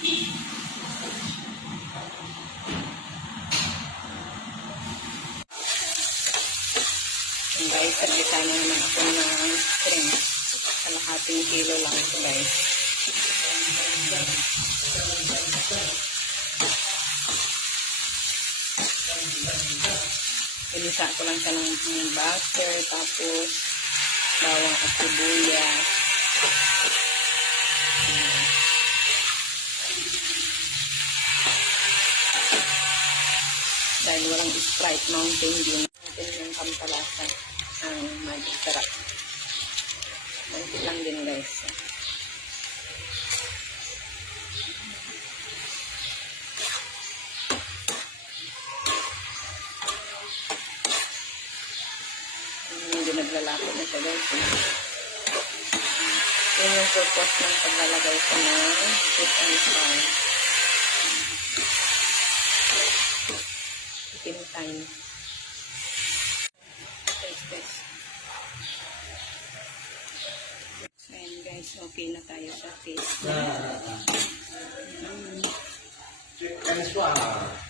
Guys, nagkita na naman ako ng shrimp. Kalahating kilo lang ito guys. Inisa ko lang siya ng butter, tapos bawang at sibuyas. Dahil walang Sprite Mountain Dew. Yung pampalasa ang magic sarap. Manti lang din guys. Hindi naglalapot na siya guys. Yun yung purpose ng paglalagay ko ng fish and sour. Itim time. Ayan guys, okay na tayo sa fish. Chicken swab.